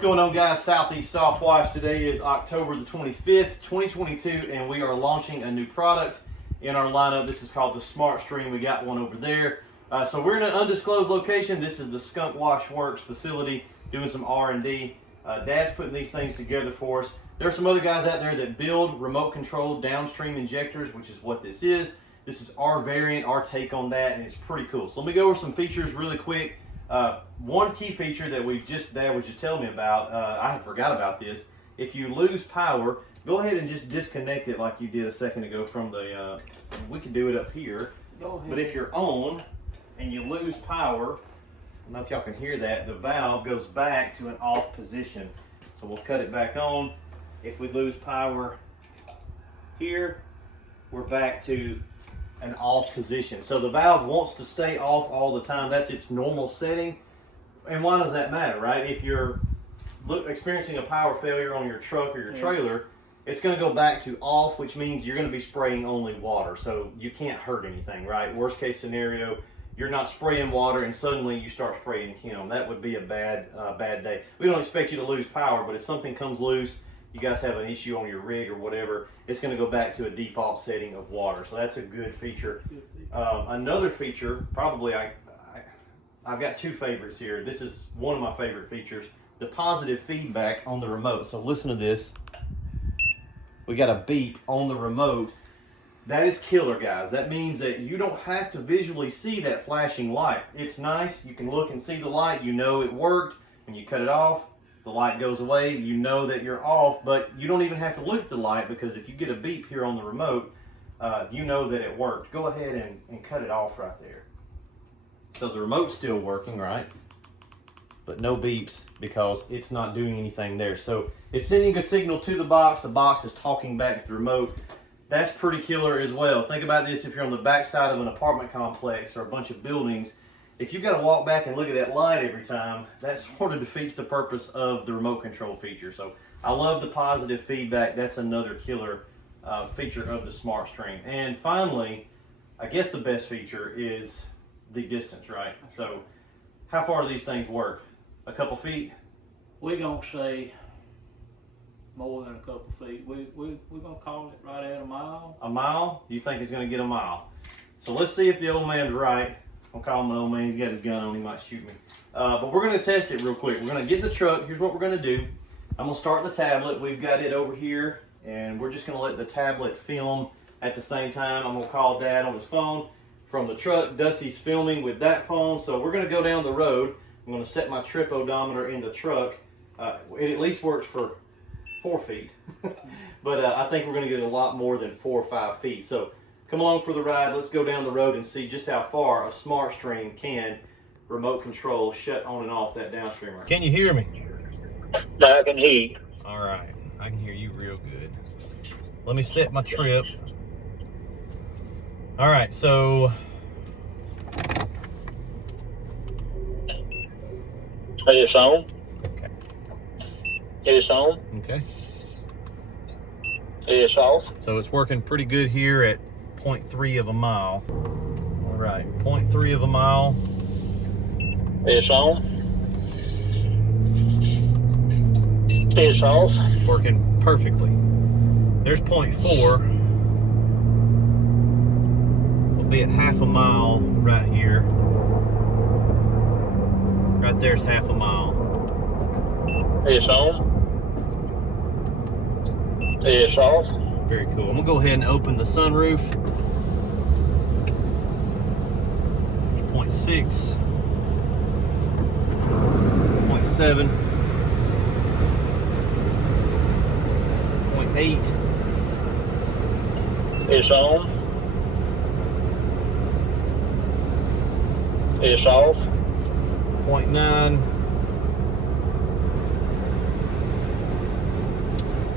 going on, guys? Southeast Softwash. Today is October the 25th, 2022, and we are launching a new product in our lineup. This is called the SmartStream. We got one over there. So we're in an undisclosed location. This is the Skunk Wash Works facility doing some R&D. Dad's putting these things together for us. There's some other guys out there that build remote controlled downstream injectors, which is what this is. This is our variant, our take on that, and it's pretty cool. So let me go over some features really quick. One key feature that Dad was just telling me about, I had forgot about this. If you lose power, go ahead and just disconnect it like you did a second ago from the, we can do it up here. But if you're on and you lose power, I don't know if y'all can hear that, the valve goes back to an off position. So we'll cut it back on. If we lose power here, we're back to an off position. So the valve wants to stay off all the time. That's its normal setting. And why does that matter, right? If you're experiencing a power failure on your truck or your trailer, it's going to go back to off, which means you're going to be spraying only water. So you can't hurt anything, right? Worst case scenario, you're not spraying water and suddenly you start spraying chem. That would be a bad day. We don't expect you to lose power, but if something comes loose, you guys have an issue on your rig or whatever, it's going to go back to a default setting of water. So that's a good feature. Another feature, probably I've got two favorites here. This is one of my favorite features, the positive feedback on the remote. So listen to this. We got a beep on the remote. That is killer, guys. That means that you don't have to visually see that flashing light. It's nice. You can look and see the light. You know it worked. When you cut it off, the light goes away, you know that you're off, but you don't even have to look at the light, because if you get a beep here on the remote, you know that it worked. Go ahead and cut it off right there. So the remote's still working, right? But no beeps because it's not doing anything there. So it's sending a signal to the box is talking back to the remote. That's pretty killer as well. Think about this if you're on the backside of an apartment complex or a bunch of buildings. If you've got to walk back and look at that light every time, that sort of defeats the purpose of the remote control feature. So I love the positive feedback. That's another killer feature of the SmartStream. And finally, I guess the best feature is the distance, right? So how far do these things work? A couple feet? We're going to say more than a couple feet. We're going to call it right at a mile. A mile? You think it's going to get a mile? So let's see if the old man's right. I'll call him an old man. He's got his gun on. He might shoot me. But we're going to test it real quick. We're going to get the truck. Here's what we're going to do. I'm going to start the tablet. We've got it over here, and we're just going to let the tablet film at the same time. I'm going to call Dad on his phone from the truck. Dusty's filming with that phone. So we're going to go down the road. I'm going to set my trip odometer in the truck. It at least works for 4 feet. But I think we're going to get a lot more than 4 or 5 feet. So come along for the ride. Let's go down the road and see just how far a SmartStream can remote control shut on and off that downstreamer. Can you hear me? I can hear you. All right, I can hear you real good. Let me set my trip. All right, so It's on. okay. It's on. Okay. It's off. So it's working pretty good here at 0.3 of a mile. All right, 0.3 of a mile. It's on. It's off. Working perfectly. There's 0.4. We'll be at half a mile right here. Right there's half a mile. It's on. It's off. Very cool. I'm gonna go ahead and open the sunroof. 0.6. 0.7. 0.8. It's on. It's off. 0.9.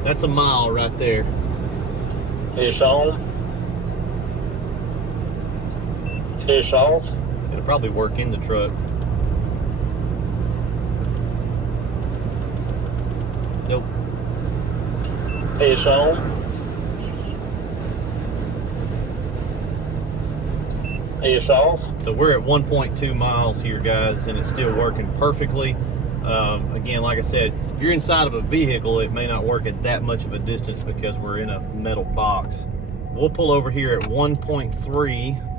That's a mile right there. It's on. It's off. It'll probably work in the truck. Nope. It's on. It's off. So we're at 1.2 miles here, guys, and it's still working perfectly. Again, like I said, you're inside of a vehicle, it may not work at that much of a distance because we're in a metal box. We'll pull over here at 1.3.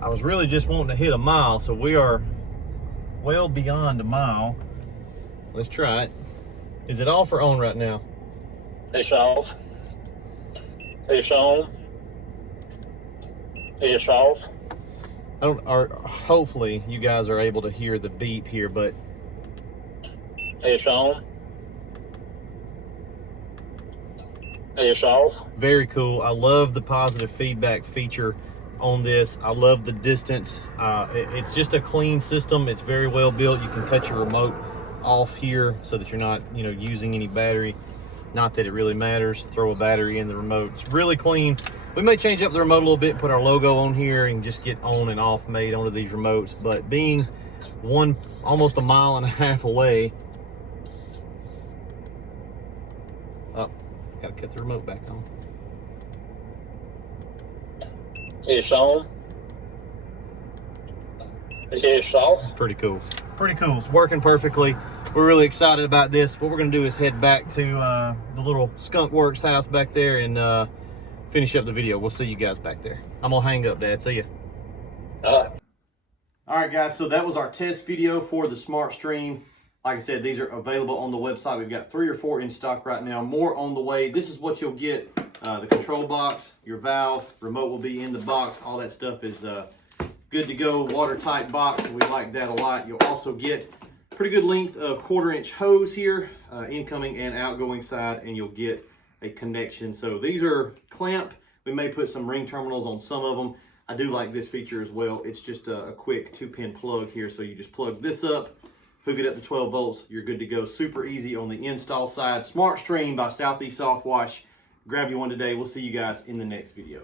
I was really just wanting to hit a mile, so we are well beyond a mile. Let's try it. Is it off or on right now? It's off. It's on. It's off. Hopefully you guys are able to hear the beep here, but It's on. It's off. very cool. I love the positive feedback feature on this. I love the distance. It's just a clean system. It's very well built. You can cut your remote off here so that you're not, using any battery. Not that it really matters. Throw a battery in the remote. It's really clean. We may change up the remote a little bit, put our logo on here, and just get on and off made onto these remotes. But being almost a mile and a half away, gotta cut the remote back on. It's on. It's off. It's pretty cool. Pretty cool. It's working perfectly. We're really excited about this. What we're gonna do is head back to the little Skunk Works house back there and finish up the video. We'll see you guys back there. I'm gonna hang up, Dad. See ya. All right, guys. So that was our test video for the SmartStream. Like I said, these are available on the website. We've got 3 or 4 in stock right now. More on the way. This is what you'll get. The control box, your valve, remote will be in the box. All that stuff is good to go. Watertight box. We like that a lot. You'll also get pretty good length of 1/4-inch hose here, incoming and outgoing side, and you'll get a connection. So these are clamp. We may put some ring terminals on some of them. I do like this feature as well. It's just a quick 2-pin plug here. So you just plug this up, hook it up to 12 volts. You're good to go. Super easy on the install side. SmartStream by Southeast Softwash. Grab you one today. We'll see you guys in the next video.